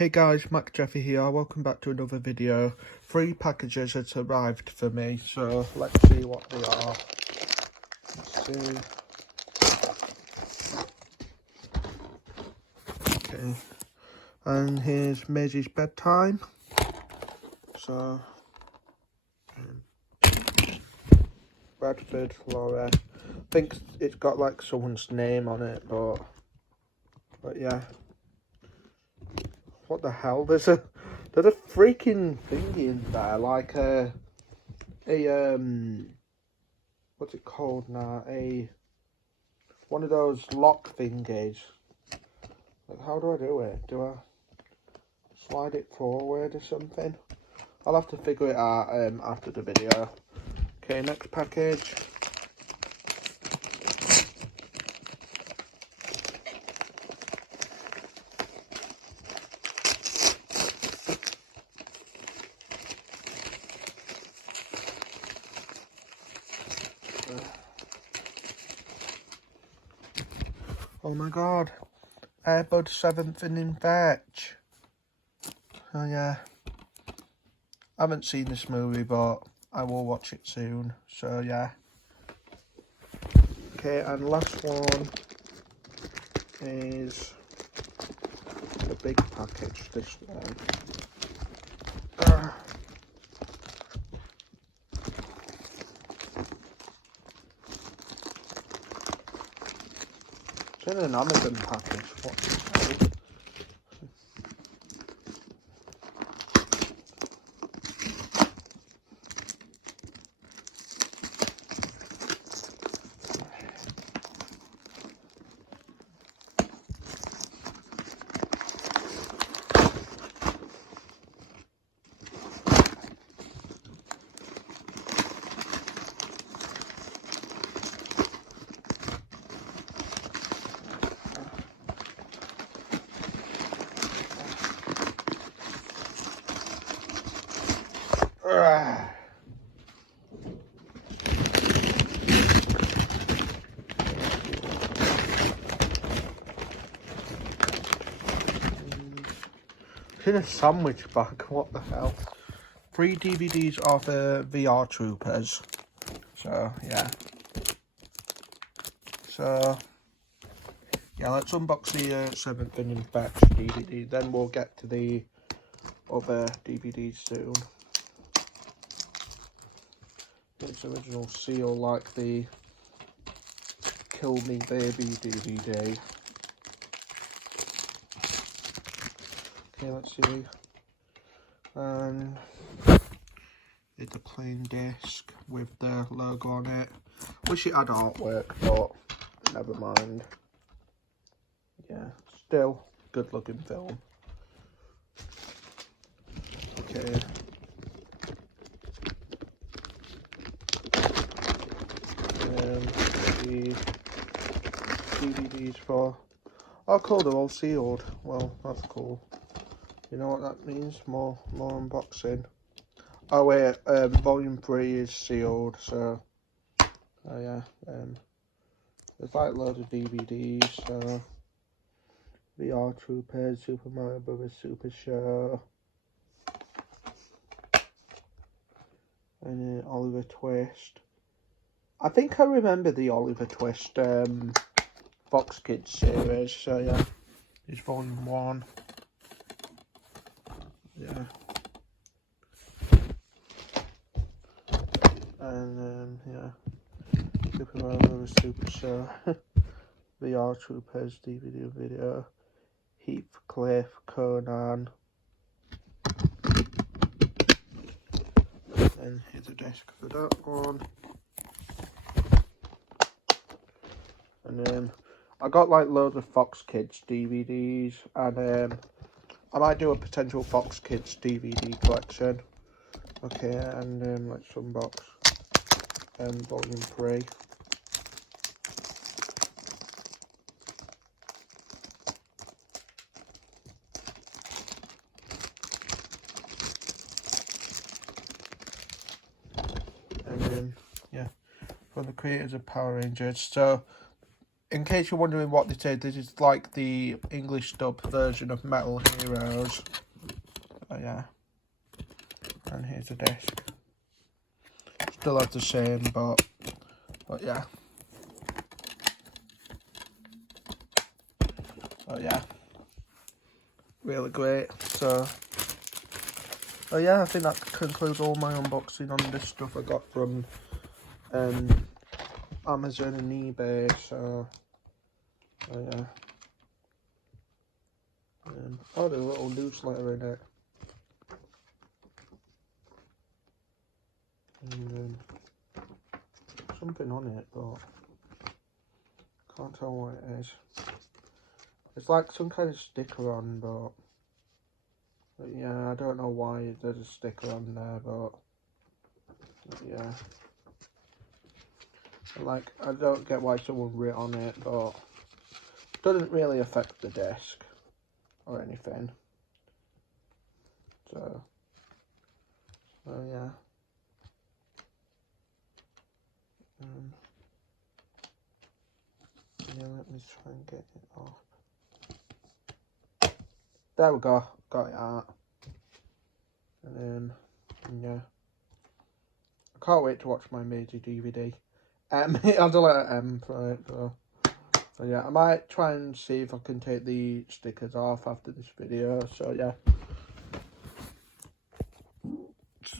Hey guys, Mac Jeffy here, welcome back to another video. 3 packages has arrived for me, so let's see what they are. Let's see. Okay, and here's Maisie's bedtime. So, Bradford, Laura. I think it's got like someone's name on it, but yeah. What the hell? There's a freaking thingy in there, like a what's it called now? One of those lock thingies. Like, how do I do it? Do I slide it forward or something? I'll have to figure it out after the video. Okay, next package. Oh my god, Airbud 7th in Fetch. Oh yeah, I haven't seen this movie, but I will watch it soon, so yeah. Okay, and last one is the big package, this one. It's in an Amazon package. What the hell? It's in a sandwich bag, what the hell? 3 DVDs of VR Troopers. So, yeah. So, yeah, let's unbox the 7th in Fetch DVD. Then we'll get to the other DVDs soon. Its original seal, like the Kill Me Baby DVD. Okay, let's see. And it's a plain disc with the logo on it. Wish it had artwork, but never mind. Yeah, still good looking film. Okay. The DVDs for, oh cool, they're all sealed. Well, that's cool. You know what that means? More unboxing. Oh wait, volume 3 is sealed, so oh yeah. There's like loads of DVDs, so VR Troopers, Super Mario Brothers Super Show, and Oliver Twist. I think I remember the Oliver Twist Fox Kids series, so yeah, it's volume 1. Yeah. And yeah, Super Mario Brothers Super Show, VR Troopers DVD video, Heathcliff, Conan, and here's a disc for that one. And I got like loads of Fox Kids DVDs, and I might do a potential Fox Kids DVD collection. Okay, and let's unbox volume 3. And yeah, from the creators of Power Rangers. So in case you're wondering what this is like the English dub version of Metal Heroes. Oh yeah. And here's the disc. Still has the same, but yeah. Oh yeah. Really great. So yeah, I think that concludes all my unboxing on this stuff I got from Amazon and eBay. So yeah. Oh, there's a little newsletter in it. And something on it, but can't tell what it is. It's like some kind of sticker on, but yeah, I don't know why there's a sticker on there, but yeah. Like, I don't get why someone wrote on it, but it doesn't really affect the disc or anything. So yeah. Yeah, let me try and get it off. There we go, got it out. And yeah, I can't wait to watch my major DVD. It has a letter M for it, so yeah, I might try and see if I can take the stickers off after this video. So yeah,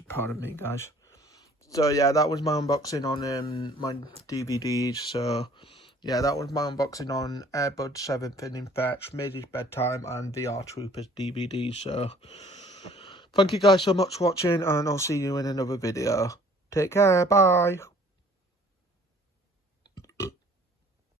pardon me, guys. So yeah, that was my unboxing on my DVDs. So yeah, that was my unboxing on Air Bud 7 Thin Fetch, Maisie's Bedtime, and VR Troopers DVD. So thank you guys so much for watching, and I'll see you in another video. Take care, bye.